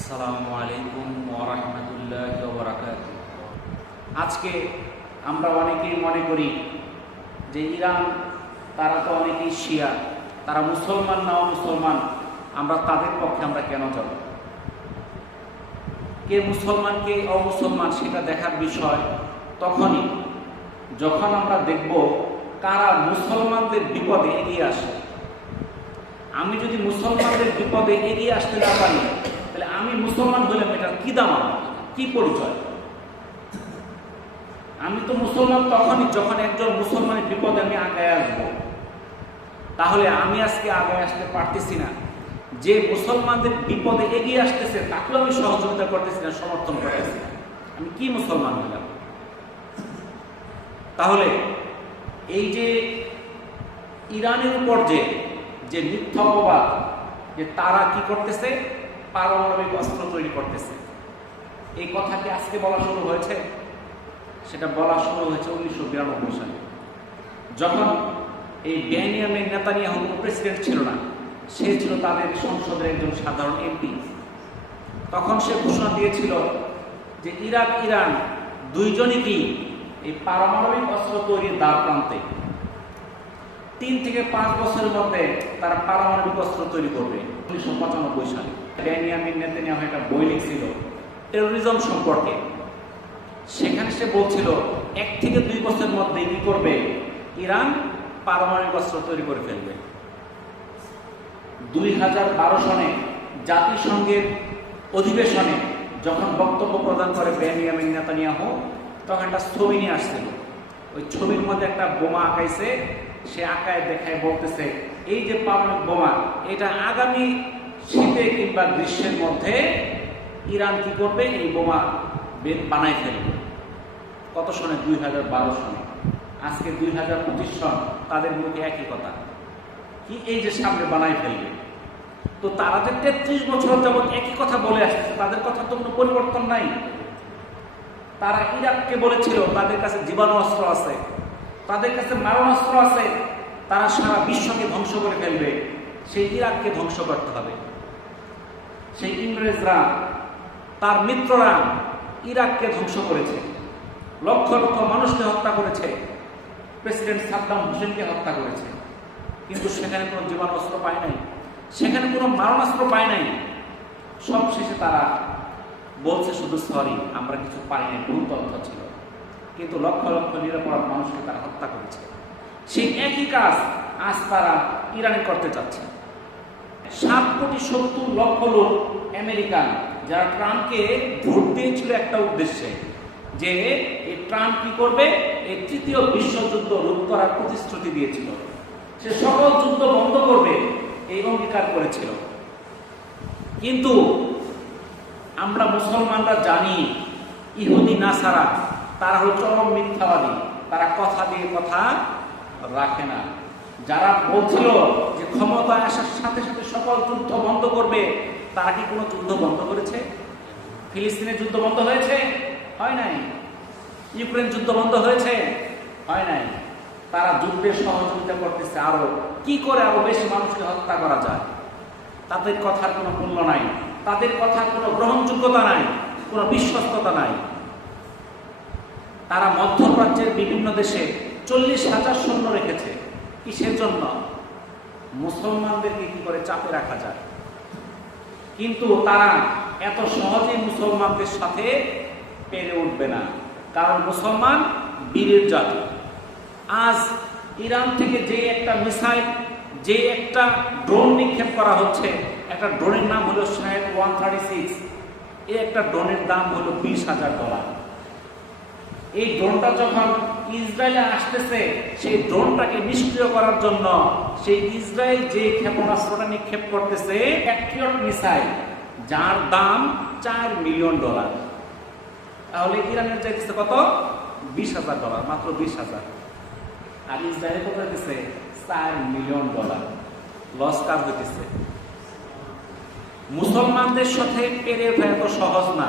আসসালামু আলাইকুম ওরহমতুল্লাহ বরাকাত আজকে আমরা অনেকেই মনে করি যে ইরান, তারা তো অনেকেই শিয়া, তারা মুসলমান না মুসলমান আমরা তাদের পক্ষে আমরা কেন যাব? কে মুসলমান, কে অমুসলমান সেটা দেখার বিষয় তখনই যখন আমরা দেখব কারা মুসলমানদের বিপদে এগিয়ে আসে। আমি যদি মুসলমানদের বিপদে এগিয়ে আসতে না পারি মুসলমান হইলাম এটার কি দাম কি পরিচয়? আমি তো মুসলমান তখনই যখন একজন মুসলমানের বিপদে আমি আগায় আসব। তাহলে আমি আজকে আগায় আসতে পারতেছি না। যে মুসলমানদের বিপদে এগিয়ে আসতেছে, তাকেও আমি সহযোগিতা করতেছি না, সমর্থন করতেছি না। আমি কি মুসলমান হইলাম? তাহলে এই যে ইরানের উপর যে যে মিথ্যা অপবাদ, যে তারা কি করতেছে? পারমাণবিক অস্ত্র তৈরি করতেছে। এই কথা কি আজকে বলা শুরু হয়েছে? সেটা বলা শুরু হয়েছে উনিশশো বিরানব্বই সালে। যখন এই বেনিয়ামের নেতানিয়াহু কোনো প্রেসিডেন্ট ছিল না, সে ছিল তাদের সংসদের একজন সাধারণ এমপি। তখন সে ঘোষণা দিয়েছিল যে ইরাক, ইরান দুইজনই কি এই পারমাণবিক অস্ত্র তৈরির দ্বার প্রান্তে তিন থেকে পাঁচ বছরের মধ্যে তারা পারমাণবিক অস্ত্র তৈরি করবে। উনিশশো পঁচানব্বই সালে। বেনিয়ামিন নেতানিয়াহু একটা বই লিখছিল, টেরোরিজম সম্পর্কে। সেখানে সে বলছিল, এক থেকে দুই বছরের মধ্যে কি করবে? ইরান পারমাণবিক অস্ত্র তৈরি করে ফেলবে। দুই হাজার বারো সনে জাতিসংঘের অধিবেশনে যখন বক্তব্য প্রদান করে বেনিয়ামিন নেতানিয়াহু, তখন একটা ছবি নিয়ে আসছিল। ওই ছবির মধ্যে একটা বোমা আঁকাইছে সে আঁকায় দেখায় বলতেছে, এই যে পারমাণবিক বোমা, এটা আগামী শীতে কিংবা গ্রীষ্মের মধ্যে ইরান কি করবে? এই বোমা বে- বানাই ফেলবে। কত সনে? দুই হাজার বারো সনে। আজকে দুই হাজার পঁচিশ সন, তাদের মুখে একই কথা। কি এই যে সামনে বানাই ফেলবে? তো তারা যে তেত্রিশ বছর যাবৎ একই কথা বলে আসছে, তাদের কথা তো কোনো পরিবর্তন নাই। তারা ইরাককে বলেছিল, তাদের কাছে জীবাণু অস্ত্র আছে। তাদের কাছে মারণাস্ত্র আছে, তারা সারা বিশ্বকে ধ্বংস করে ফেলবে। সেই ইরাককে ধ্বংস করতে হবে। সেই ইংরেজরা, তার মিত্ররা ইরাককে ধ্বংস করেছে। লক্ষ লক্ষ মানুষকে হত্যা করেছে। প্রেসিডেন্ট সাদ্দাম হোসেনকে হত্যা করেছে। কিন্তু সেখানে কোনো জীবাণুস্ত্র পায় নাই। সেখানে কোনো মারণাস্ত্র পায় নাই। সবশেষে তারা বলছে, শুধু সরি, আমরা কিছু পাই নাই ভুল তথ্য ছিল। কিন্তু লক্ষ লক্ষ নিরাপরাধ মানুষকে তারা হত্যা করেছে। সেই একই কাজ আজ তারা ইরানে করতে চাচ্ছে। সাত কোটি সত্তর লক্ষ লোক আমেরিকান যারা ট্রাম্পকে ভোট দিয়েছিল একটা উদ্দেশ্যে যে এই ট্রাম্প কি করবে? এই তৃতীয় বিশ্বযুদ্ধ রোধ করার প্রতিশ্রুতি দিয়েছিল। সে সকল যুদ্ধ বন্ধ করবে এই অঙ্গীকার করেছিল। কিন্তু আমরা মুসলমানরা জানি ইহুদি, নাসারা তারা হল চরম মিথ্যাবাদী। তারা কথা দিয়ে কথা রাখে না। যারা বলছিল যে ক্ষমতায় আসার সাথে সাথে সকল যুদ্ধ বন্ধ করবে, তারা কি কোনো যুদ্ধ বন্ধ করেছে? ফিলিস্তিনের যুদ্ধ বন্ধ হয়েছে? হয় নাই। ইউক্রেন যুদ্ধ বন্ধ হয়েছে? হয় নাই। তারা যুদ্ধে সহযোগিতা করতেছে আরও। কি করে আরও বেশি মানুষকে হত্যা করা যায়? তাদের কথার কোনো মূল্য নাই। তাদের কথার কোনো গ্রহণযোগ্যতা নাই। কোনো বিশ্বস্ততা নাই। তারা মধ্যপ্রাচ্যের বিভিন্ন দেশে চল্লিশ হাজার সৈন্য রেখেছে। কিসের জন্য? মুসলমানদেরকে কি করে চাপে রাখা যায়? কিন্তু তারা এত সহজে মুসলমানদের সাথে পেরে উঠবে না। কারণ মুসলমান বীরের জাতি। আজ ইরান থেকে যে একটা মিসাইল, যে একটা ড্রোন নিক্ষেপ করা হচ্ছে, একটা ড্রোনের নাম হলো শাহেদ ওয়ান থার্টি সিক্স। এই একটা ড্রোনের দাম হলো বিশ হাজার ডলার। এই ড্রোনটা যখন ইসরায়েলে আসতেছে, সেই ড্রোনটাকে নিষ্ক্রিয় করার জন্য সেই ইসরায়েল যে ক্ষেপণাস্ত্রটা নিক্ষেপ করতেছে প্যাট্রিয়ট মিসাইল যার দাম চার মিলিয়ন ডলার। তাহলে ইরানের চাইতেছে কত? বিশ হাজার ডলার, মাত্র বিশ হাজার। আর ইসরায়েল কত দিচ্ছে চার মিলিয়ন ডলার। লস কাজ হইতেছে? মুসলমানদের সাথে পেরে ওঠা এত সহজ না।